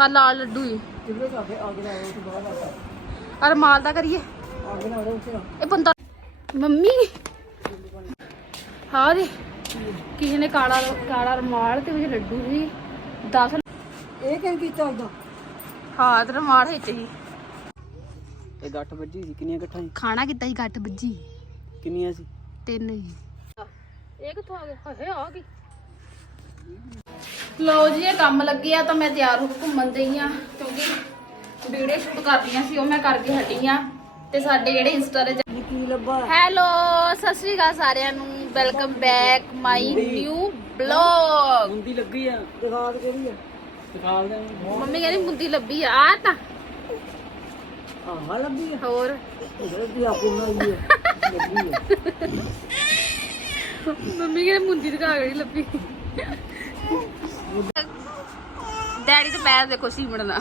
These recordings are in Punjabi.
ਆ ਲਾਲ ਲੱਡੂ ਹੀ। ਕਿੰਨੇ ਕਾਫੇ ਆ ਗਿਆ ਉਹ ਬਾਅਦ ਆਤਾ ਅਰ ਮਾਲ ਦਾ ਕਰੀਏ। ਆ ਗਿਆ ਉਹ ਉੱਥੇ ਇਹ ਬੰਦਾ ਮੰਮੀ। ਹਾਂ ਜੀ। ਕਿਸੇ ਨੇ ਕਾਲਾ ਕਾਲਾ ਰਮਾਲ ਤੇ ਵਿੱਚ ਲੱਡੂ ਸੀ 10 ਇਹ ਕਿਉਂ ਕੀਤਾ ਹਾਂ ਤੇ ਰਮਾਲ ਵਿੱਚ ਹੀ। ਇਹ ਗੱਠ ਵੱਜੀ ਸੀ ਕਿੰਨੀਆਂ ਗੱਠਾਂ ਸੀ? ਖਾਣਾ ਕਿੱਦਾਂ ਹੀ ਗੱਟ ਵੱਜੀ। ਕਿੰਨੀਆਂ ਸੀ? ਤਿੰਨ ਹੀ। ਇਹ ਕਿੱਥੋਂ ਆ ਗਿਆ ਹਾਏ ਆ ਗਈ। ਲੋ ਜੀ ਇਹ ਕੰਮ ਲੱਗੇ ਆ ਤਾਂ ਮੈਂ ਤਿਆਰ ਹੋ ਕੇ ਘੁੰਮਣ ਦਈ ਆ ਕਿਉਂਕਿ ਵੀਡੀਓ ਸ਼ੂਟ ਕਰਦੀਆਂ ਸੀ ਉਹ ਮੈਂ ਕਰਕੇ ਹਟੀ ਆ। ਤੇ ਸਾਡੇ ਜਿਹੜੇ ਇੰਸਟਾ ਦੇ ਕੀ ਲੱਭਾ? ਹੈਲੋ ਸਤਿ ਸ਼੍ਰੀ ਅਕਾਲ ਸਾਰਿਆਂ ਨੂੰ। Welcome back my new blog ਮੁੰਦੀ ਲੱਗੀ ਆ। ਦਿਖਾ ਦੇ ਕਿਹੜੀ ਆ? ਦਿਖਾ ਦੇ ਮੰਮੀ ਕਹਿੰਦੀ ਮੁੰਦੀ ਲੱਭੀ ਆ ਆ ਤਾਂ। ਆਹ ਲੱਭੀ ਆ? ਹੋਰ। ਉਹ ਵੀ ਆਪੋ ਬਣਾਈ ਆ। ਆ। ਮੰਮੀ ਕਹਿੰਦੀ ਮੁੰਦੀ ਦਿਖਾ ਕੇ ਲੱਭੀ। ਡੈਡੀ ਤੇ ਪੈਰ ਦੇਖੋ ਸੀਮਣ ਦਾ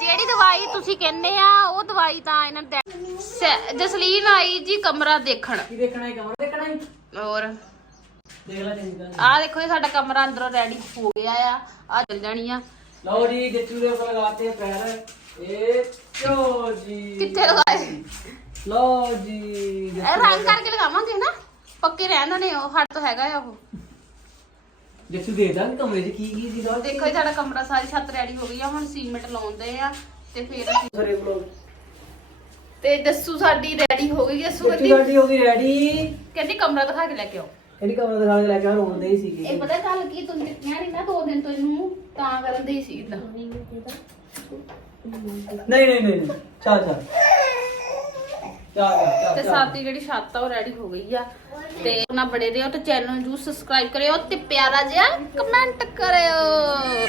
ਜਿਹੜੀ ਦਵਾਈ ਤੁਸੀਂ ਕਹਿੰਦੇ ਆ ਉਹ ਦਵਾਈ ਤਾਂ ਇਹਨਾਂ ਦੇ ਸੈ- ਜਸਲੀਨ ਆਈ ਜੀ ਕਮਰਾ ਦੇਖਣ। ਕੀ ਦੇਖਣਾ ਹੈ ਕਮਰਾ? ਦੇਖਣਾ ਹੈ। ਹੋਰ। ਦੇਖ ਲੈ ਚੰਗੀ ਆ ਦੇਖੋ ਇਹ ਸਾਡਾ ਕਮਰਾ ਅੰਦਰੋਂ ਰੈਡੀ ਹੋ ਗਿਆ ਆ। ਆ ਚੱਲ ਜਾਣੀ ਆ। ਲਓ ਜੀ ਜੱਚੂ ਦੇ ਉੱਪਰ ਲਗਾਤੇ ਪੈਰ। ਇਹ ਚੋ ਜੀ। ਕਿੱਥੇ ਲਗਾਏ? ਲਓ ਜੀ ਇਹ ਰੰਗ ਕਰਕੇ ਲਗਾਵਾਂਗੇ ਨਾ। ਪੱਕੇ ਰਹਿਣ ਨੇ ਉਹ ਹੱਟ ਤੋਂ ਹੈਗਾ ਆ ਉਹ। ਜੱਚੂ ਦੇ ਦਾਂ ਕਮਰੇ 'ਚ ਕੀ ਕੀ ਸੀ ਦਾ ਦੇਖੋ ਇਹ ਸਾਡਾ ਕਮਰਾ ਸਾਰੀ ਛੱਤ ਰੈਡੀ ਹੋ ਗਈ ਆ ਹੁਣ ਸੀਮੈਂਟ ਲਾਉਂਦੇ ਆ ਤੇ ਫਿਰ ਅਸੀਂ ਸਾਰੇ ਬਲੌਗ। ਤੇ ਦੱਸੂ ਸਾਡੀ ਰੈਡੀ ਹੋ ਗਈ ਦੱਸੂ ਜੱਚੂ ਕਹਿੰਦੀ ਸਾਡੀ ਹੋ ਗਈ ਰੈਡੀ। ਕਹਿੰਦੀ ਕਮਰਾ ਦਿਖਾ ਕੇ ਲੈ ਕੇ ਆਓ। ਇਹਦੀ ਕਮਰਾ ਦਿਖਾ ਕੇ ਲੈ ਕੇ ਆ ਰੋਂਦੇ ਹੀ ਸੀਗੇ। ਇਹ ਪਤਾ ਗੱਲ ਕੀ ਤੂੰ ਦਿੱਤੀਆਂ ਨਹੀਂ ਨਾ ਦੋ ਦਿਨ ਤੋਂ ਇਹਨੂੰ ਤਾਂ ਕਰਨ ਦੇ ਸੀ ਇਦਾਂ ਨਹੀਂ ਨਹੀਂ ਨਹੀਂ ਚਾ ਚਾ ਤੇ ਸਾਡੀ ਜਿਹੜੀ ਛੱਤ ਆ ਉਹ ਰੈਡੀ ਹੋ ਗਈ ਆ। ਤੇ ਉਹਨਾਂ ਬੜੇ ਦਿਓ ਤੇ ਚੈਨਲ ਨੂੰ ਸਬਸਕ੍ਰਾਈਬ ਕਰਿਓ ਤੇ ਪਿਆਰਾ ਜਿਹਾ ਕਮੈਂਟ ਕਰਿਓ।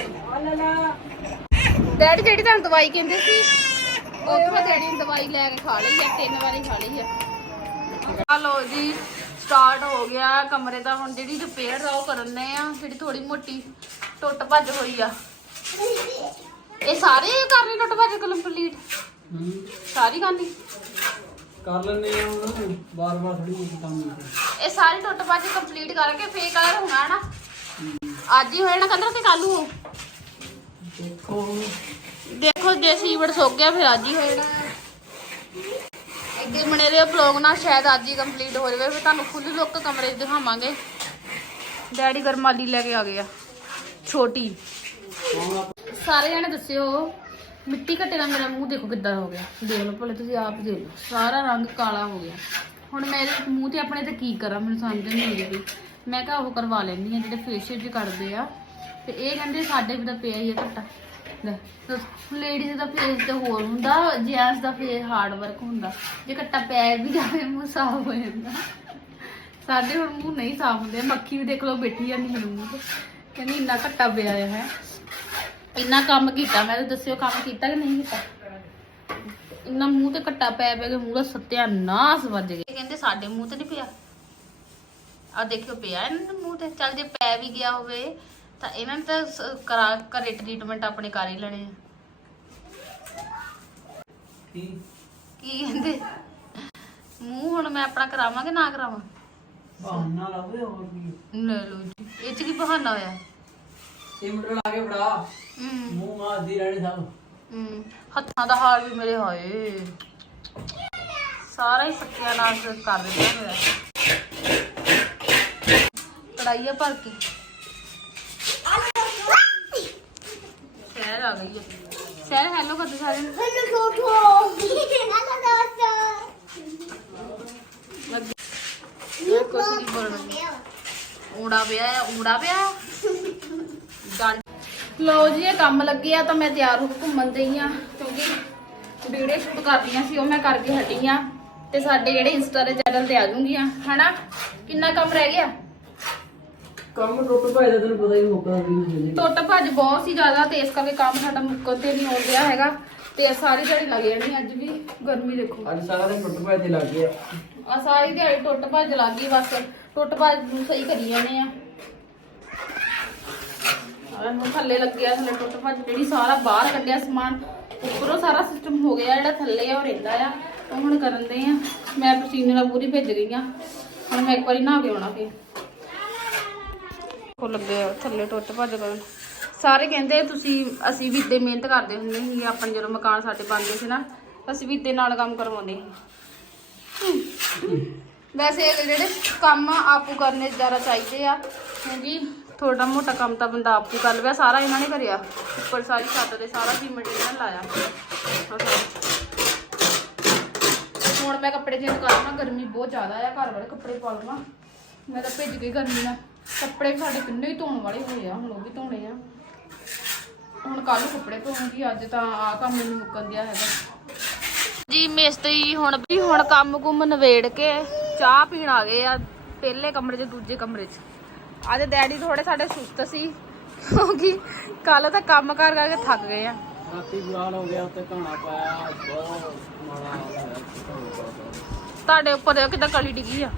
ਡੈਡੀ ਜਿਹੜੀ ਤੁਹਾਨੂੰ ਦਵਾਈ ਕਹਿੰਦੇ ਸੀ ਉੱਥੋਂ ਡੈਡੀ ਨੇ ਦਵਾਈ ਲੈ ਕੇ ਖਾ ਲਈ ਆ ਤਿੰਨ ਵਾਰੀ ਖਾ ਲਈ ਆ। ਆ ਲੋ ਜੀ ਸਟਾਰਟ ਹੋ ਗਿਆ ਕਮਰੇ ਦਾ। ਹੁਣ ਜਿਹੜੀ ਰਿਪੇਅਰ ਆ ਉਹ ਕਰਨ ਦੇ ਆ। ਜਿਹੜੀ ਥੋੜੀ ਮੋਟੀ ਟੁੱਟ ਭੱਜ ਹੋਈ ਆ। ਇਹ ਸਾਰੇ ਕਰਨੇ ਟੁੱਟ ਭੱਜ ਕੰਪਲੀਟ ਸਾਰੀ ਕਰਨੀ? ਕਰ ਲੈਣੇ ਆ ਹੁਣ ਬਾਰ ਬਾਰ ਥੋੜੀ ਜਿਹੀ ਕੰਮ ਨਹੀਂ ਇਹ ਸਾਰੀ ਟੁੱਟ ਭੱਜ ਕੰਪਲੀਟ ਕਰਕੇ ਫੇਰ ਕਲਰ ਹੋਣਾ ਨਾ ਅੱਜ ਹੀ ਹੋਇਆ ਨਾ ਕੰਦਰ ਤੇ ਕੱਲ ਨੂੰ? ਦੇਖੋ ਦੇਖੋ ਜੇ ਸੀਵੜ ਸੁੱਕ ਗਿਆ ਫਿਰ ਅੱਜ ਹੀ ਹੋਏਗਾ ਅੱਗੇ ਬਣੇ ਰਹੇ ਬਲੌਗ ਨਾ ਸ਼ਾਇਦ ਅੱਜ ਹੀ ਕੰਪਲੀਟ ਹੋ ਜਾਵੇ ਫਿਰ ਤੁਹਾਨੂੰ ਫੁੱਲ ਲੁੱਕ ਕਮਰੇ 'ਚ ਦਿਖਾਵਾਂਗੇ। ਡੈਡੀ ਗਰਮਾਲੀ ਲੈ ਕੇ ਆ ਗਏ ਆ ਛੋਟੀ। ਹੁਣ ਆਪ- ਸਾਰੇ ਜਣੇ ਦੱਸਿਓ ਮਿੱਟੀ ਘੱਟੇ ਦਾ ਮੇਰਾ ਮੂੰਹ ਦੇਖੋ ਕਿੱਦਾਂ ਹੋ ਗਿਆ। ਦੇਖ ਲਓ ਭਲੇ ਤੁਸੀਂ ਆਪ ਦੇਖ ਲਓ। ਸਾਰਾ ਰੰਗ ਕਾਲਾ ਹੋ ਗਿਆ। ਹੁਣ ਮੈਂ ਇਹਦੇ ਮੂੰਹ ਤੇ ਆਪਣੇ ਤੇ ਕੀ ਕਰਾਂ, ਮੈਨੂੰ ਸਮਝ ਨਹੀਂ ਆਉਂਦੀ ਵੀ ਮੈਂ ਕਿਹਾ ਉਹ ਕਰਵਾ ਲੈਂਦੀ ਆ ਜਿਹੜੇ ਫੇਸ਼ੀਅਲ ਜੀ ਕਰਦੇ ਆ। ਤੇ ਇਹ ਕਹਿੰਦੇ ਸਾਡੇ ਵੀ ਤਾਂ ਪਿਆ ਹੀ ਆ ਘੱਟਾ। ਲੇਡੀਜ਼ ਦਾ ਫੇਸ ਤੇ ਹੋਰ ਹੁੰਦਾ ਜੈਂਟਸ ਦਾ ਫੇਸ ਹਾਰਡ ਵਰਕ ਹੁੰਦਾ। ਜੇ ਘੱਟਾ ਪੈ ਵੀ ਜਾਵੇ, ਮੂੰਹ ਸਾਫ਼ ਹੋ ਜਾਂਦਾ। ਸਾਡੇ ਹੁਣ ਮੂੰਹ ਨਹੀਂ ਸਾਫ਼ ਹੁੰਦੇ, ਮੱਖੀ ਵੀ ਦੇਖ ਲਓ ਬੈਠੀ ਜਾਂਦੀ ਹੈ ਮੂੰਹ ਤੇ। ਕਹਿੰਦੀ ਇੰਨਾ ਘੱਟਾ ਪਿਆ ਹੈ। ਇੰਨਾ ਕੰਮ ਕੀਤਾ ਮੈਂ ਤਾਂ ਦੱਸਿਓ ਕੰਮ ਕੀਤਾ ਕਿ ਨਹੀਂ ਕੀਤਾ? ਇੰਨਾ ਮੂੰਹ ਤੇ ਘੱਟਾ ਪੈ ਪੈ ਕੇ ਮੂੰਹ ਦਾ ਸੱਤਿਆਨਾਸ਼ ਵੱਜ ਗਿਆ। ਇਹ ਕਹਿੰਦੇ ਸਾਡੇ ਮੂੰਹ ਤੇ ਨਹੀਂ ਪਿਆ। ਆ ਦੇਖਿਓ ਪਿਆ ਇਹਨਾਂ ਦੇ ਮੂੰਹ ਤੇ। ਚੱਲ ਜੇ ਪੈ ਵੀ ਗਿਆ ਹੋਵੇ ਤਾਂ ਇਹਨਾਂ ਨੇ ਤਾਂ ਸ- ਕਰਾ ਘਰੇ ਟ੍ਰੀਟਮੈਂਟ ਆਪਣੇ ਕਰ ਹੀ ਲੈਣੇ ਆ। ਕੀ? ਕੀ ਕਹਿੰਦੇ? ਮੂੰਹ ਹੁਣ ਮੈਂ ਆਪਣਾ ਕਰਾਵਾਂ ਕਿ ਨਾ ਕਰਾਵਾਂ? ਬਹਾਨਾ ਲਾਵੇ ਹੋਰ ਕੀ? ਲੈ ਲਓ ਜੀ ਇਹ ਚ ਕੀ ਬਹਾਨਾ ਹੋਇਆ? ਸਿਮਟ ਲਾ ਕੇ ਫੜਾ। ਹੂੰ। ਮੂੰਹ ਮਾਰਦੀ ਰਹਿਣੀ ਸਭ। ਹੂੰ। ਹੱਥਾਂ ਦਾ ਹਾਲ ਵੀ ਮੇਰੇ ਹਾਏ। ਸਾਰਾ ਹੀ ਸੱਕਿਆ ਨਾਲ ਕਰ ਦਿੱਤਾ ਮੇਰਾ। ਕੜਾਈਆ ਭਰ ਕੇ। ਸ਼ਹਿਰ ਆ ਗਈ ਹੈ ਸ਼ਹਿਰ ਹੈਲੋ ਕਰਦੇ ਸਾਰੇ। ਨੂੰ ਲੱਗੇ। ਇਹ ਕੁਛ ਨਹੀਂ ਬੋਲਣਾ ਊੜਾ ਪਿਆ ਹੈ ਊੜਾ ਪਿਆ। ਲੋ ਜੀ ਇਹ ਕੰਮ ਲੱਗੇ ਆ ਤਾਂ ਮੈਂ ਤਿਆਰ ਹੋ ਕੇ ਘੁੰਮਣ ਦਈ ਆ ਕਿਉਂਕਿ ਵੀਡੀਓ ਸ਼ੂਟ ਕਰਦੀਆਂ ਸੀ ਉਹ ਮੈਂ ਕਰਕੇ ਹਟੀ ਆ ਤੇ ਸਾਡੇ ਜਿਹੜੇ ਇੰਸਟਾ ਦੇ ਚੈਨਲ ਤੇ ਆ ਜੂੰਗੀਆਂ ਹਨਾ? ਕਿੰਨਾ ਕੰਮ ਰਹਿ ਗਿਆ? ਕੰਮ ਟੁੱਟ ਭਾਈ ਦਾ ਤੈਨੂੰ ਪਤਾ ਹੀ ਮੁੱਕਦਾ ਵੀ ਟੁੱਟ ਭੱਜ ਬਹੁਤ ਸੀ ਜ਼ਿਆਦਾ ਤੇ ਇਸ ਕਰਕੇ ਕੰਮ ਸਾਡਾ ਮੁੱਕਣ ਤੇ ਨਹੀਂ ਆਉਂਦਿਆ ਹੈਗਾ ਤੇ ਸਾਰੀ ਦਿਹਾੜੀ ਲੱਗ ਜਾਣੀ ਅੱਜ ਵੀ ਗਰਮੀ ਦੇਖੋ। ਅੱਜ ਸਾਰਾ ਦਿਨ ਟੁੱਟ ਭਾਈ ਤੇ ਲੱਗ ਗਿਆ ਆ। ਸਾਰੀ ਦਿਹਾੜੀ ਟੁੱਟ ਭੱਜ ਲੱਗ ਗਈ ਬਸ ਟੁੱਟ ਭੱਜ ਨੂੰ ਸਹੀ ਕਰੀ ਜਾਂਦੇ ਆ ਆ। ਨੂੰ ਥੱਲੇ ਲੱਗਿਆ ਥੱਲੇ ਟੁੱਟ ਭੱਜ ਜਿਹੜੀ ਸਾਰਾ ਬਾਹਰ ਕੱਢਿਆ ਸਮਾਨ ਉੱਪਰੋਂ ਸਾਰਾ ਸਿਸਟਮ ਹੋ ਗਿਆ ਜਿਹੜਾ ਥੱਲੇ ਆ ਉਹ ਰਹਿੰਦਾ ਆ। ਉਹ ਹੁਣ ਕਰਨ ਦੇ ਆ। ਮੈਂ ਪਸੀਨੇ ਨਾਲ ਪੂਰੀ ਭਿੱਜ ਗਈ ਆ। ਹੁਣ ਮੈਂ ਇੱਕ ਵਾਰੀ ਨਹਾ ਕੇ ਆਉਣਾ ਫੇਰ। ਕੋ ਲੱਗੇ ਥੱਲੇ ਟੁੱਟ ਭੱਜ ਕਰਨ ਸਾਰੇ ਕਹਿੰਦੇ ਤੁਸੀਂ ਅਸੀਂ ਵੀ ਇੱਦਾਂ ਮਿਹਨਤ ਕਰਦੇ ਹੁੰਦੇ ਸੀ ਆਪਣੇ ਜਦੋਂ ਮਕਾਨ ਸਾਡੇ ਬਣਦੇ ਸੀ ਨਾ ਅਸੀਂ ਵੀ ਇੱਦਾਂ ਨਾਲ ਕੰਮ ਕਰਵਾਉਂਦੇ ਸੀ। ਵੈਸੇ ਜਿਹੜੇ ਕੰਮ ਆ, ਆਪੂ ਕਰਨੇ ਜ਼ਿਆਦਾ ਚਾਹੀਦੇ ਆ ਕਿਉਂਕਿ ਥੋੜਾ ਮੋਟਾ ਕੰਮ ਤਾਂ ਬੰਦਾ ਆਪੂ ਕਰ ਲਵੇ ਸਾਰਾ ਇਹਨਾਂ ਨੇ ਕਰਿਆ। ਉੱਪਰ ਸਾਰੀ ਛੱਤ ਤੇ ਸਾਰਾ ਸੀਮੈਂਟ ਇਹਨਾਂ ਲਾਇਆ। ਹੁਣ ਮੈਂ ਕੱਪੜੇ ਚੇਂਜ ਕਰਨਾ ਗਰਮੀ ਬਹੁਤ ਜ਼ਿਆਦਾ ਆ ਘਰ ਵਾਲੇ ਕੱਪੜੇ ਪਾ ਲਵਾਂ। ਮੈਂ ਤਾਂ ਭਿੱਜ ਗਈ ਗਰਮੀ ਨਾਲ। ਕੱਪੜੇ ਸਾਡੇ ਕਿੰਨੇ ਹੀ ਧੋਣ ਵਾਲੇ ਹੋਏ ਆ ਹੁਣ ਉਹ ਵੀ ਧੋਣੇ ਆ। ਹੁਣ ਕੱਲ ਨੂੰ ਕੱਪੜੇ ਧੋਵਾਂਗੀ ਅੱਜ ਤਾਂ ਆ ਕੰਮ ਮੈਨੂੰ ਮੁੱਕਣ ਦਿਆ ਹੈਗਾ। ਜੀ ਮਿਸਤਰੀ ਹੁਣ ਵੀ ਹੁਣ ਕੰਮ ਕੁੰਮ ਨਵੇੜ ਕੇ ਚਾਹ ਪੀਣ ਆ ਗਏ ਆ ਪਹਿਲੇ ਕਮਰੇ 'ਚ ਦੂਜੇ ਕਮਰੇ 'ਚ। ਅੱਜ ਡੈਡੀ ਥੋੜੇ ਸਾਡੇ ਸੁਸਤ ਸੀ ਕਿਉਂਕਿ ਕੱਲ ਤਾਂ ਕੰਮ ਕਰ ਕਰਕੇ ਥੱਕ ਗਏ ਆ। ਰਾਤੀ ਬੁਰਾ ਹਾਲ ਹੋ ਗਿਆ ਉੱਤੇ ਘਾਣਾ ਪਾਇਆ ਬਹੁਤ ਮਾੜਾ ਹਾਲ ਹੋਇਆ ਤੁਹਾਡੇ ਉੱਪਰ ਦੇਖੋ ਕਿੱਦਾਂ ਕਲੀ ਡਿੱਗੀ ਆ।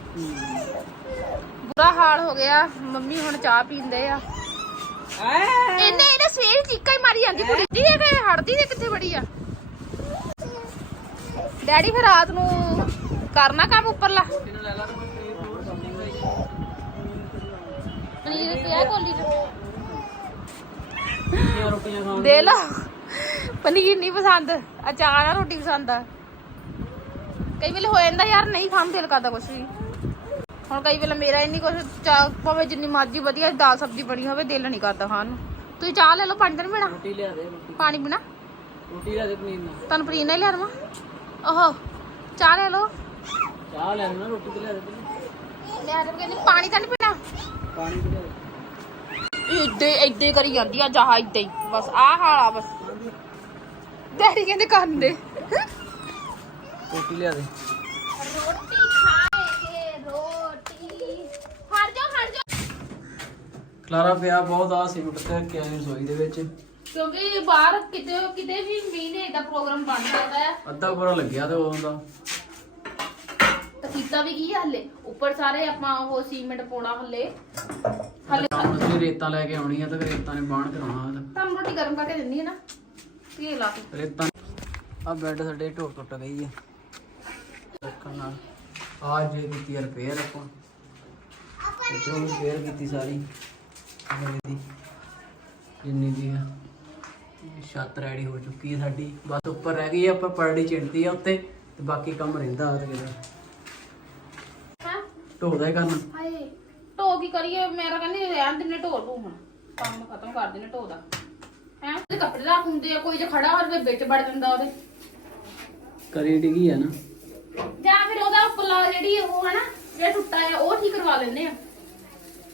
ਬੁਰਾ ਹਾਲ ਹੋ ਗਿਆ ਮੰਮੀ ਹੁਣ ਚਾਹ ਪੀਂਦੇ ਆ। ਇਹਨੇ ਇਹਨੇ ਸਵੇਰ ਚੀਕਾਂ ਹੀ ਮਾਰੀ ਜਾਂਦੀ ਕੁੜੀ ਦੀ ਇਹ ਕਿ ਹੜਦੀ ਦੇ ਕਿੱਥੇ ਬੜੀ ਆ। ਡੈਡੀ ਫਿਰ ਰਾਤ ਨੂੰ ਕਰਨਾ ਕੰਮ ਉੱਪਰਲਾ। ਕਿਨੂੰ ਲੈ ਲਾ ਤੇ ਪਨੀਰ ਹੋਰ ਸਮਝਿੰਗ ਗਈ ਪਨੀਰ ਪਿਆ ਕੋਲੀ ਚ ਕਿੰਨੀਆਂ ਰੋਟੀਆਂ ਖਾਣ ਦੇ ਲੋ। ਪਨੀਰ ਨਹੀਂ ਪਸੰਦ ਅਚਾਰ ਨਾਲ ਰੋਟੀ ਪਸੰਦ ਆ। ਕਈ ਵੇਲੇ ਹੋ ਜਾਂਦਾ ਯਾਰ ਨਹੀਂ ਖਾਣ ਨੂੰ ਦਿਲ ਕਰਦਾ ਕੁਛ ਵੀ। ਹੁਣ ਕਈ ਵੇਲੇ ਮੇਰਾ ਇੰਨੀ ਕੁਛ ਚਾਹ ਭਾਵੇਂ ਜਿੰਨੀ ਮਰਜ਼ੀ ਵਧੀਆ ਦਾਲ ਸਬਜ਼ੀ ਬਣੀ ਹੋਵੇ ਦਿਲ ਨਹੀਂ ਕਰਦਾ ਖਾਣ ਨੂੰ। ਤੁਸੀਂ ਚਾਹ ਲੈ ਲਓ ਪਾਣੀ ਤਾਂ ਨਹੀਂ ਪੀਣਾ ਰੋਟੀ ਲਿਆ ਦੇ ਰੋਟੀ। ਪਾਣੀ ਪੀਣਾ ਰੋਟੀ ਲਿਆ ਦੇ ਪਨੀਰ ਨਾਲ। ਤੁਹਾਨੂੰ ਪਨੀਰ ਨਹੀਂ ਲਿਆ ਦਵਾਂ? ਓਹੋ ਚਾਹ ਲੈ ਲਓ। ਚਾਹ ਲੈ ਲੈਣਾ ਰੋਟੀ ਤੇ ਲਿਆ ਦੇ। ਲਿਆ ਦੇ ਕਹਿੰਦੀ ਪਾਣੀ ਤਾਂ ਨਹੀਂ ਪੀਣਾ ਪਾਣੀ ਤੇ ਲਿਆ ਦੇ ਇੱਦੇ ਇੱਦੇ ਕਰੀ ਜਾਂਦੀ ਆ ਜਹਾ ਇੱਦੇ ਹੀ। ਬਸ ਆਹ ਹਾਲ ਆ ਬਸ। ਡੈਡੀ ਕਹਿੰਦੇ ਕਰਨ ਦੇ। ਰੋਟੀ ਲਿਆ ਦੇ ਰੋਟੀ ਖਾਏਗੇ ਰੋਟੀ। ਹਟ ਜਾ ਹਟ ਜਾ ਖਲਾਰਾ ਪਿਆ ਬਹੁਤ ਆ ਸਿਮਟ ਤੇ ਰੱਖਿਆ ਸੀ ਰਸੋਈ ਦੇ ਵਿੱਚ। ਕਿਉਂਕਿ ਬਾਹਰ ਕਿਤੇ ਕਿਤੇ ਵੀ ਮਹੀਨੇ ਦਾ ਪ੍ਰੋਗਰਾਮ ਬਣ ਜਾਂਦਾ ਹੈ ਅੱਧਾ ਪੂਰਾ ਲੱਗਿਆ ਤੇ ਉਦੋਂ ਦਾ। ਤਾਂ ਕੀਤਾ ਵੀ ਕੀ ਆ ਹਲੇ? ਉੱਪਰ ਸਾਰੇ ਆਪਾਂ ਉਹ ਸੀਮੈਂਟ ਪਾਉਣਾ ਹਲੇ। ਹਲੇ ਕੰਮ ਅਸੀਂ ਰੇਤਾਂ ਲੈ ਕੇ ਆਉਣੀ ਆ ਤੇ ਰੇਤਾਂ ਨੇ ਬਾਣ ਕਰਾਉਣਾ ਉਹਦਾ ਤੁਹਾਨੂੰ ਰੋਟੀ ਗਰਮ ਕਰਕੇ ਦਿੰਦੀ ਹੈ ਨਾ ਇਹ ਲਾ ਕੇ ਰੇਤਾਂ ਆ ਬੈੱਡ ਸਾਡੇ ਢੋਟ ਟੁੱਟ ਗਈ ਆ। ਦੇਖਣ ਨਾਲ। ਆ ਜੇ ਕੀਤੀ ਰਿਪੇਅਰ ਆਪਾਂ। ਇਧਰੋਂ ਰਿਪੇਅਰ ਕੀਤੀ ਸਾਰੀ। ਮੇਰੇ ਦੀ। ਜਿੰਨੀ ਦੀ ਆ। ਇਹ ਛੱਤ ਰੈਡੀ ਹੋ ਚੁੱਕੀ ਹੈ ਸਾਡੀ। ਬਸ ਉੱਪਰ ਰਹਿ ਗਈ ਆ ਆਪਾਂ ਪਰੜੀ ਚਿੰਤੀ ਆ ਉੱਤੇ। ਤੇ ਬਾਕੀ ਕੰਮ ਰਹਿੰਦਾ ਆ ਤੇ ਹਾਂ? ਢੋਦਾ ਹੀ ਕਰਨਾ ਹਾਏ। ਕੀ ਕਰੀਏ? ਮੇਰਾ ਕਹਿੰਦੀ ਰਹਿਣ ਦਿੰਨੇ ਢੋ ਲੂ ਹੁਣ ਕੰਮ ਖਤਮ ਕਰ ਦਿੰਨੇ ਢੋ ਦਾ। ਹੈ? ਤੇ ਕੱਪੜੇ ਰੱਖ ਹੁੰਦੇ ਆ ਕੋਈ ਜੇ ਖੜਾ ਹੋਵੇ ਵਿੱਚ ਵੜ ਜਾਂਦਾ ਉਹਦੇ। ਕਰੀ ਡਿੱਗੀ ਆ ਨਾ। ਜਾਂ ਫਿਰ ਉਹਦਾ ਉੱਪਰਲਾ ਜਿਹੜੀ ਉਹ ਹੈ ਨਾ ਜਿਹੜਾ ਟੁੱਟਾ ਆ ਉਹ ਠੀਕ ਕਰਵਾ ਲੈਂਦੇ ਆ।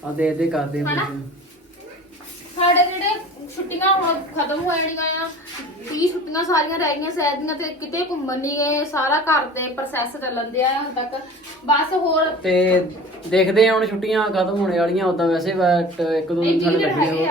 ਆ ਦੇ ਦੇ ਕਰਦੇ ਹਨਾ? ਕੁਛ। ਸਾਡੇ ਜਿਹੜੇ ਛੁੱਟੀਆਂ ਹੁਣ ਖਤਮ ਹੋ ਜਾਣੀਆਂ ਆ। 30 ਛੁੱਟੀਆਂ ਸਾਰੀਆਂ ਰਹਿ ਗਈਆਂ ਸ਼ਾਇਦ ਦੀਆਂ ਤੇ ਕਿਤੇ ਘੁੰਮਣ ਨਹੀਂ ਗਏ ਸਾਰਾ ਘਰ ਦੇ ਪ੍ਰੋਸੈਸ ਚੱਲਣ ਦਿਆ ਆ ਹੁਣ ਤੱਕ। ਬਸ ਹੋਰ ਤੇ ਦੇਖਦੇ ਆ ਹੁਣ ਛੁੱਟੀਆਂ ਖਤਮ ਹੋਣੇ ਵਾਲੀਆਂ ਉਦਾਂ ਵੈਸੇ ਬਟ ਇੱਕ ਦੋ ਦਿਨ ਸਾਡੇ ਲੱਗਣੇ ਹੋਰ।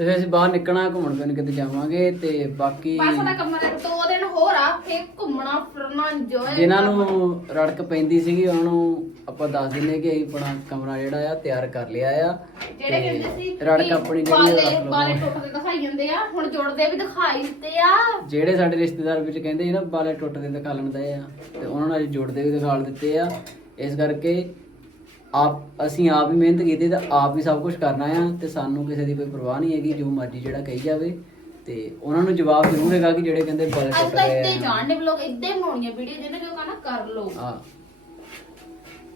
ਤੇ ਫਿਰ ਅਸੀਂ ਬਾਹਰ ਨਿਕਲਣਾ ਘੁੰਮਣ ਫਿਰਨ ਕਿਤੇ ਜਾਵਾਂਗੇ ਤੇ ਬਾਕੀ ਬਸ ਸਾਡਾ ਕਮਰਾ ਦੋ ਦਿਨ ਹੋਰ ਆ ਫੇਰ ਘੁੰਮਣਾ ਫਿਰਨਾ ਇੰਜੋਏ ਜਿਨ੍ਹਾਂ ਨੂੰ ਰੜਕ ਪੈਂਦੀ ਸੀਗੀ ਉਹਨਾਂ ਨੂੰ ਆਪਾਂ ਦੱਸ ਦਿੰਨੇ ਕਿ ਅਸੀਂ ਆਪਣਾ ਕਮਰਾ ਜਿਹੜਾ ਆ ਤਿਆਰ ਕਰ ਲਿਆ ਆ। ਜਿਹੜੇ ਕਹਿੰਦੇ ਸੀ ਰੜਕ ਆਪਣੀ ਜਿਹੜੀ ਬਾਲੇ ਰੱਖ ਲਓ। ਬਾਲੇ ਟੁੱਟਦੇ ਦਿਖਾਈ ਜਾਂਦੇ ਆ ਹੁਣ ਜੁੜਦੇ ਵੀ ਦਿਖਾਈ ਦਿੱਤੇ ਆ। ਜਿਹੜੇ ਸਾਡੇ ਰਿਸ਼ਤੇਦਾਰ ਵਿੱਚ ਕਹਿੰਦੇ ਸੀ ਨਾ ਬਾਲੇ ਟੁੱਟਦੇ ਦਿਖਾ ਲੈਂਦੇ ਆ ਤੇ ਉਹਨਾਂ ਨੂੰ ਅੱਜ ਜੋੜਦੇ ਵੀ ਦਿਖਾ ਦਿੱਤੇ ਆ। ਇਸ ਕਰਕੇ ਆਪ ਅਸੀਂ ਆਪ ਹੀ ਮਿਹਨਤ ਕੀਤੀ ਤੇ ਆਪ ਹੀ ਸਭ ਕੁਝ ਕਰਨਾ ਆ ਤੇ ਸਾਨੂੰ ਕਿਸੇ ਦੀ ਕੋਈ ਪਰਵਾਹ ਨਹੀਂ ਹੈਗੀ ਜੋ ਮਰਜ਼ੀ ਜਿਹੜਾ ਕਹੀ ਜਾਵੇ। ਤੇ ਉਹਨਾਂ ਨੂੰ ਜਵਾਬ ਜ਼ਰੂਰ ਹੈਗਾ ਕਿ ਜਿਹੜੇ ਕਹਿੰਦੇ ਬਾਲੇ ਅੱਜ ਟੁੱਟ ਤਾਂ ਗਏ ਇੱਦਾਂ ਹੀ ਆ ਜਾਣਦੇ ਇੱਦਾਂ ਹੀ ਬਣਾਉਣੀਆਂ ਵੀਡੀਓ ਜਿਹਨੇ ਕਿਉਂ ਕਹਣਾ ਕਰ ਲਓ। ਹਾਂ।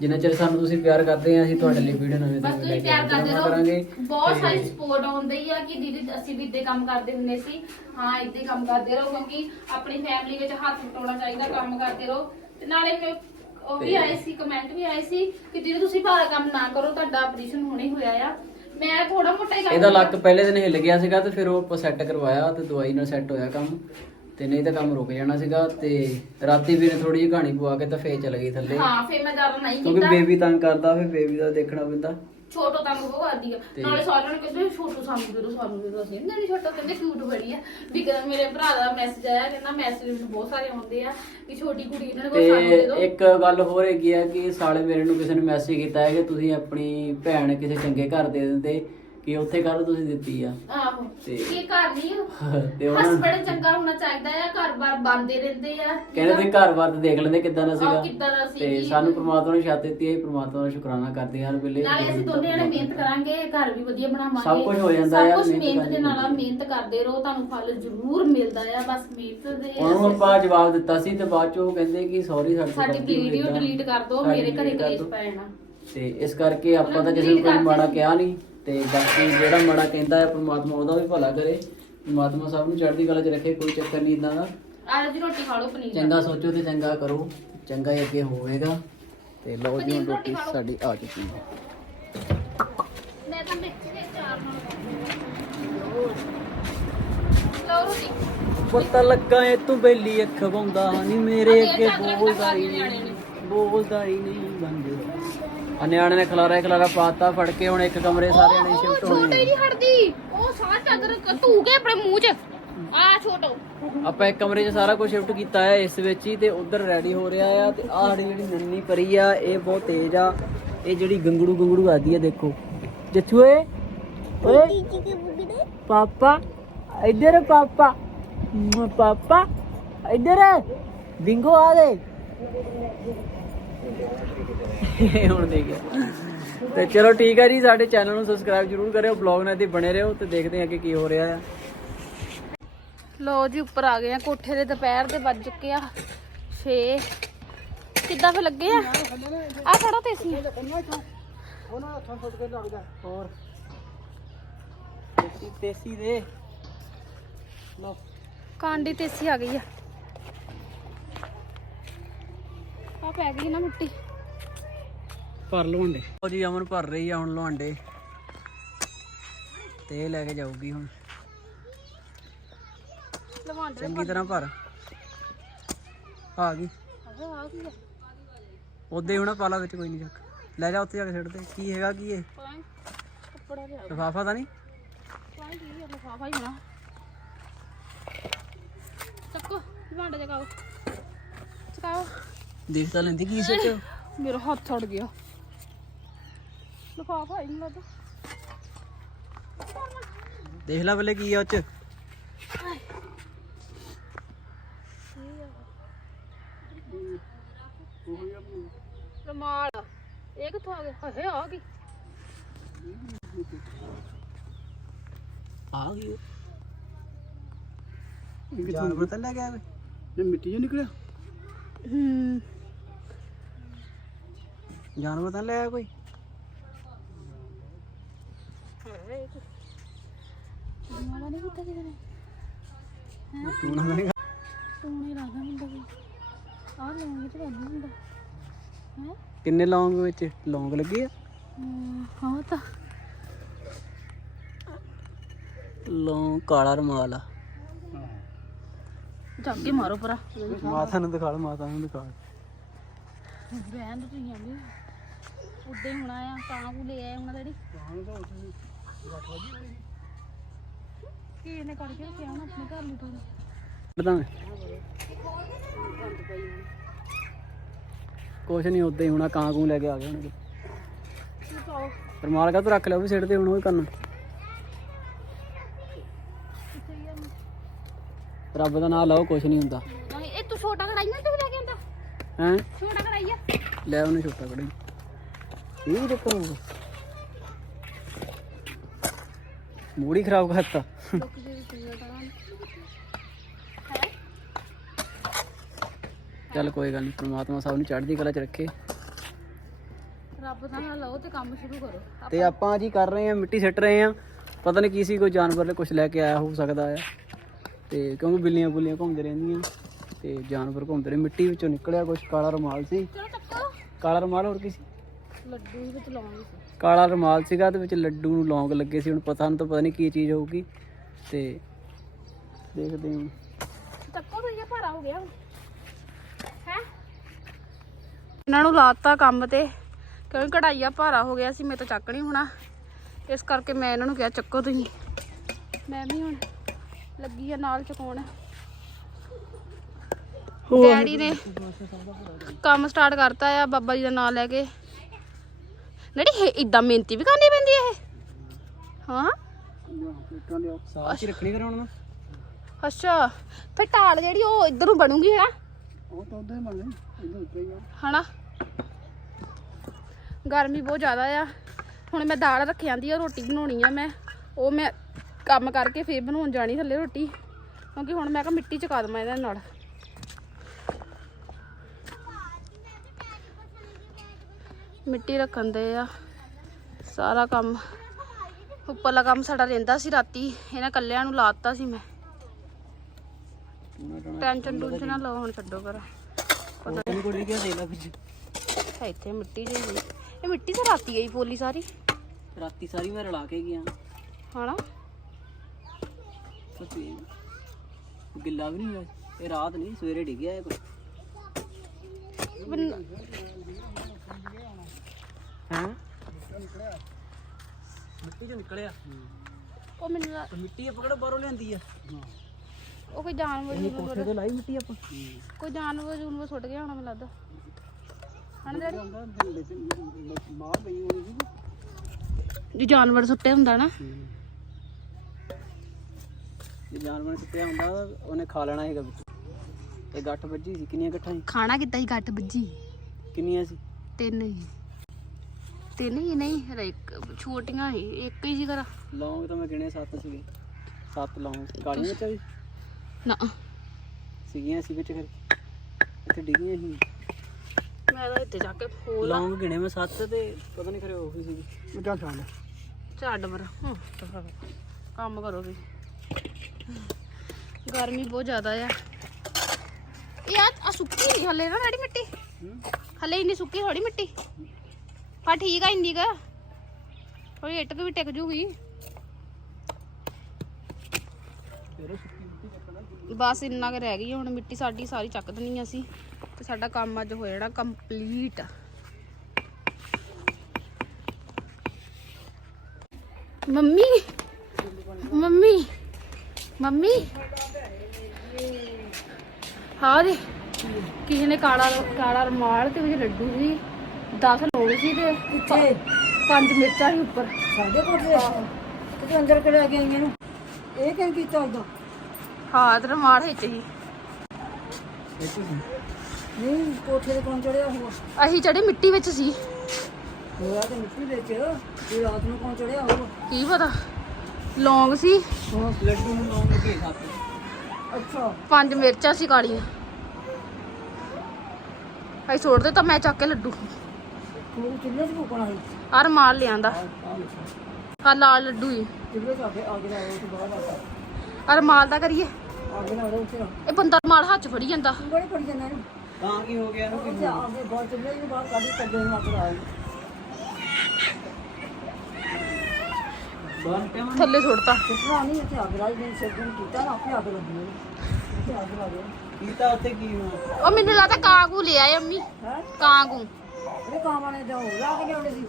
ਜਿੰਨਾ ਚਿਰ ਸਾਨੂੰ ਤੁਸੀਂ ਪਿਆਰ ਕਰਦੇ ਆ ਅਸੀਂ ਤੁਹਾਡੇ ਲਈ ਵੀਡੀਓ ਨਵੇਂ ਬਸ ਤੁਸੀਂ ਪਿਆਰ ਕਰਦੇ ਰਹੋ। ਬਹੁਤ ਸਾਰੀ ਸਪੋਰਟ ਆਉਂਦੀ ਆ ਕਿ ਦੀਦੀ ਅਸੀਂ ਵੀ ਇੱਦਾਂ ਕੰਮ ਕਰਦੇ ਹੁੰਦੇ ਸੀ। ਹਾਂ ਇੱਦਾਂ ਕੰਮ ਕਰਦੇ ਰਹੋ ਕਿਉਂਕਿ ਆਪਣੀ ਫੈਮਿਲੀ ਵਿੱਚ ਹੱਥ ਵਟਾਉਣਾ ਚਾਹੀਦਾ ਕੰਮ ਕਰਦੇ ਰਹੋ। ਤੇ ਨਾਲੇ ਫਿਰ ਉਹ ਵੀ ਆਏ ਸੀ ਕਮੈਂਟ ਵੀ ਆਏ ਸੀ ਕਿ ਦੀਦੀ ਤੁਸੀਂ ਭਾਰਾ ਕੰਮ ਨਾ ਕਰੋ ਤੁਹਾਡਾ ਆਪਰੇਸ਼ਨ ਹੁਣੇ ਹੋਇਆ ਆ। ਮੈਂ ਥੋੜਾ ਮੋਟਾ ਹੀ ਕੰਮ ਇਹਦਾ ਲੱਕ ਪਹਿਲੇ ਦਿਨ ਹਿੱਲ ਗਿਆ ਸੀਗਾ ਤੇ ਫਿਰ ਉਹ ਸੈੱਟ ਕਰਵਾਇਆ ਤੇ ਦਵਾਈ ਨਾਲ ਸੈੱਟ ਹੋਇਆ ਕੰਮ। ਤੇ ਨਹੀਂ ਤਾਂ ਕੰਮ ਰੁਕ ਜਾਣਾ ਸੀਗਾ ਤੇ ਰਾਤੀ ਵੀ ਨੇ ਥੋੜੀ ਜਿਹੀ ਕਹਾਣੀ ਪਵਾ ਕੇ ਤਾਂ ਫੇਰ ਚਲ ਗਈ ਥੱਲੇ। ਹਾਂ ਫਿਰ ਮੈਂ ਜ਼ਿਆਦਾ ਨਹੀਂ ਕਿਉਂਕਿ ਕੀਤਾ। ਬੇਬੀ ਤੰਗ ਕਰਦਾ ਫਿਰ ਬੇਬੀ ਦਾ ਦੇਖਣਾ ਪੈਂਦਾ। ਛੋਟੋ ਤੰਗ ਬਹੁਤ ਕਰਦੀ ਆ। ਤੇ- ਨਾਲੇ ਸਾਰਿਆਂ ਨੇ ਕਹਿੰਦੇ ਛੋਟੂ ਸਾਨੂੰ ਦੇ ਦੋ ਸਾਨੂੰ ਦੇ ਦੋ ਅਸੀਂ ਨਹੀਂ ਦੇਣੀ ਛੋਟੋ ਕਹਿੰਦੇ ਕਿਊਟ ਬੜੀ ਆ। ਵੀ ਕਦੇ ਮੇਰੇ ਭਰਾ ਦਾ ਮੈਸੇਜ ਆਇਆ ਕਹਿੰਦਾ ਮੈਸੇਜ ਬਹੁਤ ਸਾਰੇ ਆਉਂਦੇ ਆ ਕਿ ਛੋਟੀ ਕੁੜੀ ਇਹਨਾਂ ਤੇ ਕੋਲ ਸਾਨੂੰ ਦੇ ਦੋ ਇੱਕ ਗੱਲ ਹੋਰ ਹੈਗੀ ਆ ਕਿ ਸਾਲੇ ਮੇਰੇ ਨੂੰ ਕਿਸੇ ਨੇ ਮੈਸੇਜ ਕੀਤਾ ਹੈ ਕਿ ਤੁਸੀਂ ਆਪਣੀ ਭੈਣ ਕਿਸੇ ਚੰਗੇ ਘਰ ਦੇ ਦਿੰਦੇ। ਕਿ ਉੱਥੇ ਕਰ ਤੁਸੀਂ ਦਿੱਤੀ ਆ? ਆਹੋ ਤੇ- ਇਹ ਘਰ ਨਹੀਂ ਤੇ ਉਹਨਾਂ ਹਸਬੰਡ ਚੰਗਾ ਹੋਣਾ ਚਾਹੀਦਾ ਆ ਘਰ-ਬਾਰ ਬੰਦੇ ਰਹਿੰਦੇ ਆ। ਕਹਿੰਦੇ ਤੇ ਘਰ-ਬਾਰ ਤੇ ਦੇਖ ਲੈਂਦੇ ਕਿੱਦਾਂ ਦਾ ਆਹ ਸੀਗਾ। ਕਿੱਦਾਂ ਦਾ ਸੀ। ਤੇ ਸਾਨੂੰ ਪ੍ਰਮਾਤਮਾ ਨੇ ਛੱਤ ਦਿੱਤੀ ਹੈ ਪ੍ਰਮਾਤਮਾ ਦਾ ਸ਼ੁਕਰਾਨਾ ਕਰਦੇ ਹਾਂ ਹਰ ਵੇਲੇ। ਨਾਲੇ ਅਸੀਂ ਦੋਨੇ ਜਣੇ ਮਿਹਨਤ ਕਰਾਂਗੇ ਘਰ ਵੀ ਵਧੀਆ ਬਣਾਵਾਂਗੇ। ਸਭ ਕੁਝ ਹੋ ਜਾਂਦਾ ਆ, ਸਭ ਕੁਝ ਮਿਹਨਤ ਮਿਹਨਤ ਦੇ ਨਾਲ ਕਰਨੀ ਮਿਹਨਤ ਕਰਦੇ ਰਹੋ ਤੁਹਾਨੂੰ ਫਲ ਜ਼ਰੂਰ ਮਿਲਦਾ ਆ ਬਸ ਮਿਹਨਤ ਦੇ ਉਹਨਾਂ ਆਪਾਂ ਜਵਾਬ ਦਿੱਤਾ ਸੀ ਤੇ ਬਾਅਦ ਚ ਉਹ ਕਹਿੰਦੇ ਕਿ ਸੌਰੀ ਸਾਡੇ ਸਾਡੀ ਗਲਤੀ ਹੋਈ ਵੀਡੀਓ ਏਦਾਂ। ਡਿਲੀਟ ਕਰ ਦਿਓ ਸਾਡੀ ਮੇਰੇ ਘਰੇ delete ਕਰ ਕਲੇਸ਼ ਦਿਓ। ਪੈ ਜਾਣਾ। ਤੇ ਇਸ ਕਰਕੇ ਆਪਾਂ ਤਾਂ ਕਿਸੇ ਨੂੰ ਕੋਈ ਕਰ ਮਾੜਾ। ਕਿਹਾ ਨਹੀਂ। ਤੇ ਬਾਕੀ ਜਿਹੜਾ ਮਾੜਾ ਕਹਿੰਦਾ ਹੈ ਪ੍ਰਮਾਤਮਾ ਉਹਦਾ ਵੀ ਭਲਾ ਕਰੇ। ਪ੍ਰਮਾਤਮਾ ਸਭ ਨੂੰ ਚੜ੍ਹਦੀ ਕਲਾ 'ਚ ਰੱਖੇ ਕੋਈ ਚੱਕਰ ਨਹੀਂ ਇਦਾਂ ਦਾ। ਆਲੂ ਦੀ ਰੋਟੀ ਖਾ ਲਓ ਪਨੀਰ। ਚੰਗਾ ਸੋਚੋ ਤੇ ਚੰਗਾ ਕਰੋ। ਚੰਗਾ ਹੀ ਅੱਗੇ ਹੋਵੇਗਾ। ਤੇ ਲਓ ਜੀ ਹੁਣ ਰੋਟੀ ਸਾਡੀ ਆ ਚੁੱਕੀ ਹੈ। ਮੈਂ ਤਾਂ ਮਿਰਚ ਦੇ ਚਾਰ ਨਾਲ ਲਓ ਰੋਟੀ। ਪਤਾ ਲੱਗਾ ਏ ਤੂੰ ਬੇਲੀ ਅੱਖ ਪਾਉਂਦਾ ਨਹੀਂ ਮੇਰੇ ਅੱਗੇ ਬੋਲਦਾ ਹੀ? ਨਹੀਂ ਬੋਲਦਾ ਹੀ ਨਹੀਂ ਬੰਦ। ਆ ਨਿਆਣੇ ਨੇ ਖਲਾਰਾ ਹੀ ਖਲਾਰਾ ਪਾਤਾ ਫੜ ਕੇ ਹੁਣ ਇੱਕ ਕਮਰੇ ਸਾਰੇ ਜਣੇ ਸ਼ਿਫਟ ਹੋਏ ਛੋਟੇ ਨੇ ਨਹੀਂ ਹਟਦੀ। ਉਹ ਸਾਹ ਚਾਦਰ ਧੂ ਕੇ ਆਪਣੇ ਮੂੰਹ 'ਚ। ਆ ਛੋਟੋ। ਆਪਾਂ ਇੱਕ ਕਮਰੇ 'ਚ ਸਾਰਾ ਕੁਝ ਸ਼ਿਫਟ ਕੀਤਾ ਹੈ ਇਸ ਵਿੱਚ ਹੀ ਤੇ ਉਧਰ ਰੈਡੀ ਹੋ ਰਿਹਾ ਆ ਤੇ ਆਹ ਸਾਡੀ ਜਿਹੜੀ ਨੰਨੀ ਪਰੀ ਆ ਇਹ ਬਹੁਤ ਤੇਜ਼ ਆ। ਇਹ ਜਿਹੜੀ ਗੰਗੜੂ ਗੰਗੜੂ ਆਦੀ ਆ ਦੇਖੋ। ਜੱਛੂ ਓਏ ਓਏ। ਪਾਪਾ ਇੱਧਰ ਪਾਪਾ। ਮ, ਪਾਪਾ ਇੱਧਰ। ਬਿੰਗੋ ਆ ਦੇ। ਹੁਣ ਦੇ ਗਿਆ ਤੇ ਚਲੋ ਠੀਕ ਆ ਜੀ ਸਾਡੇ ਚੈਨਲ ਨੂੰ ਸਬਸਕ੍ਰਾਈਬ ਜਰੂਰ ਕਰਿਓ ਬਲੌਗ ਨਾਲ ਤੇ ਬਣੇ ਰਹੋ ਤੇ ਦੇਖਦੇ ਹਾਂ ਕਿ ਕੀ ਹੋ ਰਿਹਾ ਆ। ਲੋ ਜੀ ਉੱਪਰ ਆ ਗਏ ਆ ਕੋਠੇ ਦੇ ਦੁਪਹਿਰ ਦੇ ਵੱਜ ਚੁੱਕੇ ਆ 6 ਕਿੱਦਾਂ ਫੇ ਲੱਗੇ ਆ? ਆ ਫੜੋ ਤੇ ਸੀ ਹੋਰ। ਦੇਸੀ ਦੇਸੀ ਦੇ। ਲੋ ਕਾਂਡੀ ਤੇਸੀ ਆ ਗਈ ਆ। ਆ ਪੈ ਗਈ ਨਾ ਮਿੱਟੀ। ਭਰ ਲਵਾਂਡੇ ਉਹ ਜੀ ਅਮਨ ਭਰ ਰਹੀ ਆ ਹੁਣ ਲਵਾਂਡੇ ਤੇ ਇਹ ਲੈ ਕੇ ਜਾਊਗੀ ਹੁਣ। ਲਵਾਂਡੇ ਚੰਗੀ ਤਰ੍ਹਾਂ ਭਰ। ਆ ਗਈ। ਆ ਗਈ ਆ। ਉਦੇ ਹੁਣ ਪਾਲਾ ਵਿੱਚ ਕੋਈ ਨਹੀਂ ਚੱਕ। ਲੈ ਜਾ ਉੱਥੇ ਜਾ ਕੇ ਛੱਡ ਦੇ। ਕੀ ਹੈਗਾ ਕੀ ਇਹ? ਪਾਣੀ ਕੱਪੜਾ ਲਿਆ ਲਫਾਫਾ ਤਾਂ ਨਹੀਂ? ਪਾਣੀ ਕੀ ਆ ਲਫਾਫਾ ਹੀ ਹੋਣਾ। ਚੱਕੋ ਲਵਾਂਡੇ ਜਗਾਓ। ਚਕਾਓ। ਦੇਖ ਤਾਂ ਲੈਂਦੀ ਕੀ ਸੱਚ ਮੇਰਾ ਹੱਥ ਛੱਡ ਗਿਆ। ਲਫਾਫਾ ਨਹੀਂ ਲੱਗਦਾ। ਦੇਖ ਲੈ ਬੱਲੇ ਕੀ ਆ ਉਹ ਚ। ਰਮਾਲ ਇਹ ਕਿੱਥੋਂ ਆ ਗਿਆ? ਹਏ ਆ ਗਈ। ਆ ਗਈ ਇਹ ਕਿਥੋਂ ਪਤਾ ਲੱਗ ਗਿਆ ਵੇ। ਇਹ ਮਿੱਟੀ ਜੋ ਨਿਕਲਿਆ? ਹੂੰ। ਜਾਨਵਰ ਤਾਂ ਲੈ ਆਇਆ ਕੋਈ? ਮਾੜਾ ਨਹੀਂ ਕੀਤਾ ਕਿਸੇ ਨੇ ਟੂਣਾ ਤਾਂ ਨਹੀਂ ਟੂਣੇ ਲੱਗਦਾ ਹੁੰਦਾ ਕੋਈ। ਆਹ ਲਵਾਂਗੇ ਤੇ ਲੱਗਦਾ ਹੁੰਦਾ ਹੈ? ਕਿੰਨੇ ਲੌਂਗ ਵਿੱਚ? ਲੌਂਗ ਲੱਗੇ ਆ? ਹਾਂ ਤਾਂ। ਲੌਂਗ ਕਾਲਾ ਰਮਾਲ ਆ। ਜਾ ਕੇ ਮਾਰੋ ਪਰਾ। ਮਾਤਾ ਨੂੰ ਦਿਖਾ ਮਾਤਾ ਨੂੰ ਦਿਖਾ। ਬੈਨ ਤੁਸੀਂ ਆਂਦੇ। ਉੱਡੇ ਹੋਣਾ ਆ ਤਾਂ ਕੋ ਲੈ ਆਏ ਉਹਨਾਂ ਡੈਡੀ ਕੀ ਇਹਨੇ ਕਰਕੇ ਰੱਖਿਆ ਹੁਣ ਆਪਣੇ ਘਰ ਨੂੰ ਥੋੜਾ ਪਤਾ ਕੁਛ ਨਹੀਂ ਉਦਾਂ ਹੀ ਹੋਣਾ ਕਾਂ ਕੂੰ ਲੈ ਕੇ ਆ ਗਏ ਹੋਣਗੇ। ਰਮਾਲ ਕਾ ਤੂੰ ਰੱਖ ਲਿਆ ਉਹ ਵੀ ਸਿੱਟ ਤੇ ਹੁਣ ਉਹ ਕਰਨਾ। ਕਿੱਥੇ ਗਿਆ ਰੱਬ ਦਾ ਨਾਮ ਲਓ ਕੁਛ ਨਹੀਂ ਹੁੰਦਾ। ਨਹੀਂ ਇਹ ਤੂੰ ਛੋਟਾ ਕੜਾਈਆਂ ਤੇ ਲੈ ਕੇ ਆਂਦਾ ਹੈ? ਛੋਟਾ ਕੜਾਈਆ ਲੈ ਉਹਨੇ ਛੋਟਾ ਕੜੀ ਚੱਕਰ ਹੋਊਗਾ ਮੂੜੀ ਖਰਾਬ ਕਰਤਾ ਹੈ ਚੱਲ ਕੋਈ ਗੱਲ ਨਹੀਂ ਪ੍ਰਮਾਤਮਾ ਸਭ ਨੂੰ ਚੜ੍ਹਦੀ ਕਲਾ ਚ ਰੱਖੇ ਰੱਬ ਦਾ ਨਾਮ ਲਓ ਤੇ ਕੰਮ ਸ਼ੁਰੂ ਕਰੋ। ਤੇ ਆਪਾਂ ਜੀ ਕਰ ਰਹੇ ਆ ਮਿੱਟੀ ਸਿੱਟ ਰਹੇ ਆ ਪਤਾ ਨਹੀਂ ਕੀ ਸੀ ਕੋਈ ਜਾਨਵਰ ਨੇ ਕੁਝ ਲੈ ਕੇ ਆਇਆ ਹੋ ਸਕਦਾ ਆ ਤੇ ਕਿਉਂਕਿ ਬਿੱਲੀਆਂ ਬੁੱਲੀਆਂ ਘੁੰਮਦੇ ਰਹਿੰਦੀਆਂ। ਤੇ ਜਾਨਵਰ ਘੁੰਮਦੇ ਰਹੇ ਮਿੱਟੀ ਵਿੱਚੋਂ ਨਿਕਲਿਆ ਕੁਝ ਕਾਲਾ ਰੁਮਾਲ ਸੀ। ਕਾਲਾ ਰੁਮਾਲ ਹੋਰ ਕੀ ਸੀ? ਲੱਡੂ ਹੀ ਵਿੱਚ ਲਾਉਂਗੇ ਸੀ। ਕਾਲਾ ਰੁਮਾਲ ਸੀਗਾ ਤੇ ਵਿੱਚ ਲੱਡੂ ਨੂੰ ਲੌਂਗ ਲੱਗੇ ਸੀ ਹੁਣ ਪਤਾ ਨਹੀਂ ਤਾਂ ਪਤਾ ਨਹੀਂ ਕੀ ਚੀਜ਼ ਹੋਊਗੀ। ਤੇ ਦੇਖਦੇ ਹਾਂ। ਚੱਕੋ ਤਾਂ ਇਹ ਭਾਰਾ ਹੋ ਗਿਆ ਹੈ? ਇਹਨਾਂ ਨੂੰ ਲਾਤਾ ਕੰਮ ਤੇ ਕਿਉਂਕਿ ਕਢਾਈਆ ਭਾਰਾ ਹੋ ਗਿਆ ਸੀ ਮੈਂ ਤਾਂ ਚੱਕ ਨਹੀਂ ਹੋਣਾ। ਇਸ ਕਰਕੇ ਮੈਂ ਇਹਨਾਂ ਨੂੰ ਕਿਹਾ ਚੱਕੋ ਤੁਸੀਂ। ਮੈਂ ਵੀ ਹੁਣ ਲੱਗੀ ਆ ਨਾਲ ਚਕਾਉਣ। ਡੈਡੀ ਨੇ ਕੰਮ ਸਟਾਰਟ ਕਰਤਾ ਆ ਬਾਬਾ ਜੀ ਦਾ ਨਾਮ ਲੈ ਕੇ। ਇਹ ਇਦਾਂ ਮਿਹਨਤੀ ਵੀ ਕਰਨੀ ਪੈਂਦੀ ਹੈ? ਹਾਂ ਅੱਛਾ ਫਿਰ ਢਾਲ ਜਿਹੜੀ ਉਹ ਇੱਧਰ ਨੂੰ ਬਣੂਗੀ ਹੈ? ਉਹ ਤਾਂ ਉਦਾਂ ਹੀ ਬਣਨੀ ਉੱਤੇ ਗਰਮੀ ਬਹੁਤ ਜ਼ਿਆਦਾ ਆ। ਹੁਣ ਮੈਂ ਦਾਲ ਰੱਖ ਜਾਂਦੀ ਆ ਰੋਟੀ ਬਣਾਉਣੀ ਆ ਮੈਂ। ਉਹ ਮੈਂ ਕੰਮ ਕਰਕੇ ਫੇਰ ਬਣਾਉਣ ਜਾਣੀ ਥੱਲੇ ਰੋਟੀ। ਕਿਉਂਕਿ ਹੁਣ ਮੈਂ ਕਿਹਾ ਮਿੱਟੀ ਚਕਾ ਦਵਾਂ ਇਹਦੇ ਨਾਲ। ਮਿੱਟੀ ਰੱਖਣ ਦੇ ਆ। ਸਾਰਾ ਕੰਮ। ਉੱਪਰਲਾ ਕੰਮ ਸਾਡਾ ਰਹਿੰਦਾ ਸੀ ਰਾਤੀ। ਇਹਨਾਂ ਕੱਲਿਆਂ ਨੂੰ ਲਾਤਾ ਸੀ ਮੈਂ। ਟੈਨਸ਼ਨ ਟੂਨਸ਼ਨ ਨਾ ਲਓ ਹੁਣ ਛੱਡੋ ਪਰ ਪਤਾ ਉਹਨੂੰ ਕੋਈ ਕਿਹਾ ਦੇ ਲਾ ਫਿਰ ਹੈ ਇੱਥੇ ਮਿੱਟੀ ਜਿਹੀ ਇਹ ਮਿੱਟੀ ਤਾਂ ਰਾਤੀ ਗਈ ਪੋਲੀ ਸਾਰੀ। ਰਾਤੀ ਸਾਰੀ ਮੈਂ ਰਲਾ ਕੇ ਗਿਆ। ਸੱਚੀ। ਗਿੱਲਾ ਵੀ ਨਹੀਂ ਹੋਇਆ। ਇਹ ਰਾਤ ਨਹੀਂ ਸਵੇਰੇ ਡਿੱਗਿਆ ਇਹ ਮਿੱਟੀ ਚੋਂ ਨਿਕਲਿਆ। ਉਹ ਮੈਨੂੰ ਲੱਗ- ਤੇ ਮਿੱਟੀ ਆਪਾਂ ਕਿਹੜਾ ਬਾਹਰੋਂ ਲਿਆਂਦੀ ਆ? ਉਹ ਕੋਈ ਜਾਨਵਰ ਜੂਨਵਰ ਕੋਠੇ ਤੇ ਲਾਈ ਮਿੱਟੀ ਆਪਾਂ। ਕੋਈ ਜਾਨਵਰ ਜੂਨਵਰ ਸੁੱਟ ਗਿਆ ਹੋਣਾ ਮੈਨੂੰ ਲੱਗਦਾ। ਹਨਾ ਡੈਡੀ? ਬਾਹਰ ਪਈ ਹੋਣੀ ਸੀ। ਜੇ ਜਾਨਵਰ ਸੁੱਟੇ ਹੁੰਦਾ ਨਾ। ਜੇ ਜਾਨਵਰ ਸੁੱਟਿਆ ਹੁੰਦਾ ਉਹਨੇ ਖਾ ਲੈਣਾ ਸੀਗਾ ਵਿੱਚ। ਇਹ ਗੱਠ ਵੱਜੀ ਸੀ ਕਿੰਨੀਆਂ ਗੱਠਾਂ ਸੀ? ਖਾਣਾ ਕਿੱਦਾਂ ਹੀ ਘੱਟ ਵੱਜੀ। ਕਿੰਨੀਆਂ ਸੀ? ਤਿੰਨ ਹੀ ਤਿੰਨ ਹੀ ਨਹੀਂ ਇੱਕ ਛੋਟੀਆਂ ਹੀ ਇੱਕ ਹੀ ਸੀ ਕਰਾ ਲੌਂਗ ਤਾਂ ਮੈਂ ਗਿਣੇ ਸੱਤ ਸੀਗੇ। ਸੱਤ ਲੌਂਗ ਕਾਲੀਆਂ ਵਿੱਚ ਵੀ? ਨਾ। ਸੀਗੀਆਂ ਸੀ ਵਿੱਚ ਫਿਰ। ਇੱਥੇ ਡਿੱਗੀਆਂ ਸੀ। ਮੈਂ ਤਾਂ ਇੱਥੇ ਜਾ ਕੇ ਫੋਲ ਲੌਂਗ ਗਿਣੇ ਮੈਂ ਸੱਤ ਤੇ ਪਤਾ ਨਹੀਂ ਖਰੇ ਉਹ ਹੀ ਸੀਗੀ। ਮੈਂ ਚੱਲ ਚੱਲ ਛੱਡ ਮਰ। ਹੂੰ, ਕੰਮ ਕਰੋ ਵੀ। ਗਰਮੀ ਬਹੁਤ ਜ਼ਿਆਦਾ ਆ। ਇਹ ਆ ਆ ਸੁੱਕੀ ਨਹੀਂ ਹਲੇ ਨਾ ਰੈਡੀ ਮਿੱਟੀ? ਹਲੇ ਇੰਨੀ ਸੁੱਕੀ ਥੋੜੀ ਮਿੱਟੀ? ਹਾਂ ਠੀਕ ਆ ਇੰਨੀ ਕਾ। ਥੋੜੀ ਇੱਟ ਵੀ ਟਿਕ ਜੂਗੀ। ਬਸ ਇੰਨਾ ਕੁ ਰਹਿ ਗਈ ਹੁਣ ਮਿੱਟੀ ਸਾਡੀ ਸਾਰੀ ਚੱਕ ਦੇਣੀ ਅਸੀਂ। ਤੇ ਸਾਡਾ ਕੰਮ ਅੱਜ ਹੋ ਜਾਣਾ ਕੰਪਲੀਟ ਮੰਮੀ ਮੰਮੀ ਮੰਮੀ। ਹਾਂ ਦੇ ਕਿਸੇ ਨੇ ਕਾਲਾ ਕਾਲਾ ਰਮਾਲ ਤੇ ਵਿੱਚ ਲੱਡੂ ਸੀ। 10 ਲੋੜ ਸੀ ਤੇ ਕਿੱਥੇ? ਪੰਜ ਮਿਰਚਾਂ ਸੀ ਉੱਪਰ। ਸਾਡੇ ਕੋਠੇ ਕਿਤੇ ਅੰਦਰ ਕਿਹੜੇ ਗਏ ਇਹਨੂੰ ਇਹ ਕਿਉਂ ਕੀਤਾ ਉਦੋਂ ਹਾਂ ਤੇ ਰਮਾਲ ਵਿੱਚ ਸੀ। ਨਹੀਂ ਕੋਠੇ ਦੇ ਕੋਲ ਚੜਿਆ ਹੋ ਅਸੀਂ ਚੜੇ ਮਿੱਟੀ ਵਿੱਚ ਸੀ। ਹੋਇਆ ਤੇ ਮਿੱਟੀ ਵਿੱਚ। ਇਹ ਰਾਤ ਨੂੰ ਕੌਣ ਚੜਿਆ ਹੋ ਕੀ ਪਤਾ? ਲੌਂਗ ਸੀ। ਲੱਡੂ ਨੂੰ ਲੌਂਗ ਲੱਗੇ ਸੱਤ। ਅੱਛਾ। ਪੰਜ ਮਿਰਚਾਂ ਸੀ ਕਾਲੀਆਂ। ਅਸੀਂ ਸੁੱਟ ਦਿੱਤਾ ਮੈਂ ਚੱਕ ਕੇ ਲੱਡੂ। ਤੂੰ ਚੁੱਲ੍ਹੇ 'ਚ ਫੂਕਣਾ ਸੀ? ਆ ਰਮਾਲ ਲਿਆਂਦਾ। ਆ ਲਾਲ ਲੱਡੂ ਹੀ। ਚੁੱਲ੍ਹੇ 'ਚ ਆ ਕੇ ਅੱਗ ਲਾ ਉਹ ਤੋਂ ਬਾਅਦ ਆ ਆ ਰਮਾਲ ਦਾ ਕਰੀਏ। ਅੱਗ ਲਾ ਉਹ ਉੱਥੇ ਇਹ ਬੰਦਾ ਰਮਾਲ ਹੱਥ 'ਚ ਫੜੀ ਜਾਂਦਾ। ਤੂੰ ਬੜੇ ਪੜੀ ਜਾਂਦਾ ਇਹਨੂੰ। ਤਾਂ ਕੀ ਹੋ ਗਿਆ ਇਹਨੂੰ ਉਹ ਤੇ ਅੱਗੇ ਬਾਹਰ ਚੁੱਲ੍ਹੇ ਨੂੰ ਬਾਹਰ ਕੱਢ ਕੱਢੇ ਨੂੰ ਅੱਗ ਲਾ ਬਾਹਰ ਪਿਆ ਮੈਂ। ਥੱਲੇ ਸੁੱਟਤਾ। ਨਹੀਂ ਇੱਥੇ ਅੱਗ ਸਿੱਧੂ ਕੀਤਾ ਨਾ ਆਪੇ ਅੱਗ ਲੱਗੀ ਉਹਨੂੰ। ਇੱਥੇ ਅੱਗ ਲਾ ਦੇ ਕੀਤਾ ਉੱਥੇ ਕੀ ਹੋਇਆ? ਉਹ ਮੈਨੂੰ ਲੱਗਦਾ ਕਾਂਗੂ ਲੈ ਆਏ ਅੰਮੀ ਹੈ? ਕਾਂਗੂ। ਇਹ ਕਾਮਾਂ ਨੇ ਤਾਂ ਹੋਰ ਲਾ ਕੇ ਲਿਆਉਣੇ ਸੀ।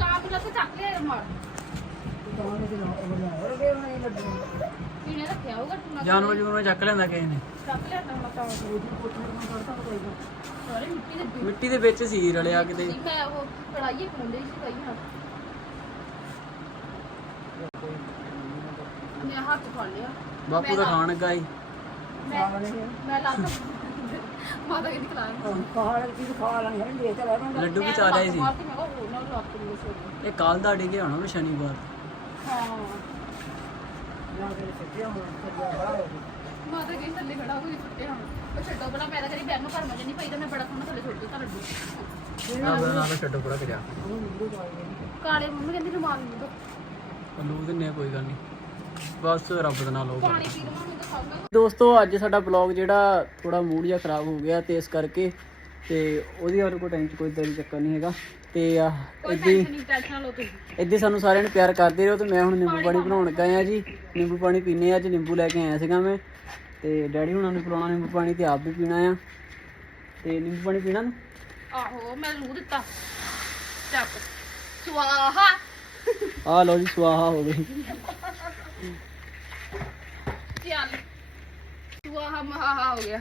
ਕਾਂਗੂ ਲੱਗ ਚੱਕ ਲਿਆ ਰਮਾਲ ਕਾਮਾਂ ਨੇ ਤੇ ਨਾ ਉਹ ਹੋਰ ਨੇ ਲੱਡੂ। ਕਿਨੇ ਰੱਖਿਆ ਹੋਊਗਾ ਟੂਣਾ ਜਾਨਵਰ ਜੂਨਵਰ ਚੱਕ ਲੈਂਦਾ ਕਿਸੇ ਨੇ। ਚੱਕ ਲਿਆ ਤਾਂ ਮਤਾ ਉਹਦੀ ਕੋਠੇ ਨੂੰ ਕਰਤਾ ਕੋਈ ਨਾ ਸਾਰੇ ਮਿੱਟੀ ਦੇ ਮਿੱਟੀ ਦੇ ਵਿੱਚ ਸੀ ਰਲਿਆ ਕਿਤੇ। ਮੈਂ ਉਹ ਕੜਾਈਏ ਪਾਉਂਦੇ ਸੀ ਕਈ ਹੱਥ ਮੈਂ ਹੱਥ ਫੜ ਲਿਆ ਬਾਪੂ ਦਾ ਖਾਣ ਲੱਗਾ ਸੀ। ਮੈਂ ਮੈਂ ਲੱਤ ਮਾਤਾ ਕਹਿੰਦੀ ਖਲਾ ਖਾ ਤੇ ਲੱਡੂ ਵੀ ਚਾਰਿਆ ਹੀ ਸੀ। ਮੈਂ ਨੂੰ ਨੂੰ ਸੋਚ ਇਹ ਕੱਲ ਦਾ ਡਿੱਗਿਆ ਹੋਣਾ ਵੀ ਸ਼ਨੀਵਾਰ। ਹਾਂ। ਨਾ ਮਾਤਾ ਕਹਿੰਦੀ ਥੱਲੇ ਖੜਾ ਹੋ ਕੇ ਸੁੱਟੇ ਹੁਣ। ਉਹ ਛੱਡੋ ਬਣਾ ਪੈਦਾ ਕਰੀ ਬੈਨ ਨੂੰ ਘਰ ਮਜਾ ਨਹੀਂ ਪਈਦਾ ਮੈਂ ਬੜਾ ਸੋਹਣਾ ਥੱਲੇ ਸੁੱਟ ਦਿੱਤਾ ਲੱਡੂ। ਆ ਬਣਾ ਨਾਲ ਛੱਡੋ ਪੜਾ ਕਰਿਆ। ਉਹਨੂੰ ਵੀਡੀਓ ਪਾ ਲਈ ਕਾਲੇ ਮੰਮੀ ਕਹਿੰਦੀ ਰੁਮਾਲ ਨੂੰ ਦੋ ਲੂ ਦਿੰਨੇ ਆ, ਕੋਈ ਗੱਲ ਨਹੀਂ। ਬਸ ਰੱਬ ਦਾ ਨਾਮ ਲਓ ਪਾਣੀ ਪੀ ਲਵਾਂ ਮੈਨੂੰ ਤਾਂ ਖਾਊਗਾ ਦੋਸਤੋ ਅੱਜ ਸਾਡਾ ਬਲੌਗ ਜਿਹੜਾ ਥੋੜਾ ਮੂਡ ਜਿਹਾ ਖਰਾਬ ਹੋ ਗਿਆ ਤੇ ਇਸ ਕਰਕੇ ਤੇ ਉਹਦੀ ਹੋਰ ਕੋਈ ਟੈਨਸ਼ਨ ਕੋਈ ਤੇਰੀ ਚੱਕਰ ਨਹੀਂ ਹੈਗਾ ਤੇ ਇੱਦਾਂ ਇੱਦਾਂ ਸਾਨੂੰ ਸਾਰਿਆਂ ਨੂੰ ਪਿਆਰ ਕਰਦੇ ਰਹੋ ਤੇ ਮੈਂ ਹੁਣ ਨਿੰਬੂ ਪਾਣੀ ਬਣਾਉਣ ਗਏ ਆ ਜੀ। ਨਿੰਬੂ ਪਾਣੀ ਪੀਨੇ ਆ ਅੱਜ ਨਿੰਬੂ ਲੈ ਕੇ ਆਇਆ ਸੀਗਾ ਮੈਂ ਤੇ ਡੈਡੀ ਹੁਣਾਂ ਨੂੰ ਪਿਲਾਉਣਾ ਨਿੰਬੂ ਪਾਣੀ ਤੇ ਆਪ ਵੀ ਪੀਣਾ ਆ। ਤੇ ਨਿੰਬੂ ਪਾਣੀ ਪੀਣਾ ਨੂੰ? ਆਹੋ ਮੈਂ ਲੂ ਦਿੱਤਾ। ਚੱਕ। ਸਵਾਹਾ ਆ ਲਓ ਜੀ ਸੁਆਹਾ ਹੋ ਗਈ। ਚੱਲ। ਸਵਾਹਾ ਮਹਾਹਾ ਹੋ ਗਿਆ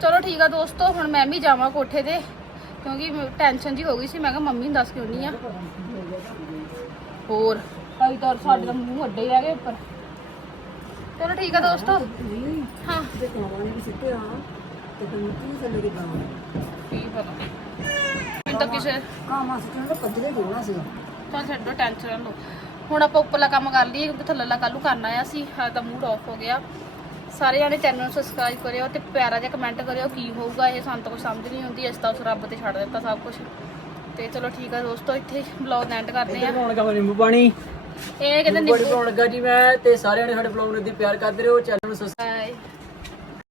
ਚਲੋ ਠੀਕ ਆ ਦੋਸਤੋ ਹੁਣ ਮੈਂ ਵੀ ਜਾਵਾਂ ਕੋਠੇ ਤੇ ਕਿਉਂਕਿ ਟੈਨਸ਼ਨ ਜੀ ਹੋ ਗਈ ਸੀ ਮੈਂ ਕਿਹਾ ਮੰਮੀ ਨੂੰ ਦੱਸ ਕੇ ਆਉਣੀ ਆ ਹੋਰ ਕਈ ਤਾਂ ਸਾਡੇ ਦਾ ਮੂੰਹ ਅੱਡੇ ਹੀ ਰਹਿ ਗਏ ਉੱਪਰ ਚਲੋ ਠੀਕ ਆ ਦੋਸਤੋ ਨਹੀਂ ਹਾਂ ਤੇ ਕਾਵਾਂ ਨੇ ਵੀ ਸਿੱਟੇ ਆ ਤੇ ਫਿਰ ਮਿੱਟੀ ਥੱਲੇ ਦੀ ਕਾਵਾਂ ਕੀ ਪਤਾ ਮੈਨੂੰ ਤਾਂ ਕਿਸੇ ਕਾਵਾਂ ਸਿੱਟਣ ਦਾ ਪੱਧਰੇ ਦੇਣਾ ਸੀ ਤਾਂ ਛੱਡੋ ਟੈਨਸ਼ਨ ਨਾ ਲਓ ਹੁਣ ਆਪਾਂ ਉੱਪਰਲਾ ਕੰਮ ਕਰ ਲਈਏ ਕਿਉਂਕਿ ਥੱਲੇਲਾ ਕੱਲ੍ਹ ਨੂੰ ਕਰਨਾ ਆ ਸੀ ਤਾਂ ਮੂਡ ਆਫ ਹੋ ਗਿਆ। ਸਾਰੇ ਜਾਣੇ ਚੈਨਲ ਨੂੰ ਸਬਸਕ੍ਰਾਈਬ ਕਰਿਓ ਤੇ ਪਿਆਰਾ ਜਿਹਾ ਕਮੈਂਟ ਕਰਿਓ ਕੀ ਹੋਊਗਾ ਇਹ ਸਾਨੂੰ ਤਾਂ ਕੁਝ ਸਮਝ ਨਹੀਂ ਆਉਂਦੀ ਅਸੀਂ ਤਾਂ ਉਸ ਰੱਬ ਤੇ ਛੱਡ ਦਿੱਤਾ ਸਭ ਕੁਝ ਤੇ ਚਲੋ ਠੀਕ ਆ ਦੋਸਤੋ ਇੱਥੇ ਬਲੌਗ ਐਂਡ ਕਰਦੇ ਆ। ਬਣਾਉਣ ਲੱਗਾ ਨਿੰਬੂ ਪਾਣੀ। ਇਹ ਕਹਿੰਦੇ ਨਿੰਬੂ ਪਾਣੀ ਬਣਾਉਣ ਲੱਗਾ ਜੀ ਮੈਂ ਤੇ ਸਾਰਿਆਂ ਨੇ ਸਾਡੇ ਬਲੌਗ ਨੂੰ ਦੀ ਪਿਆਰ ਕਰਦੇ ਰਹੋ ਚੈਨਲ ਨੂੰ ਬਾਏ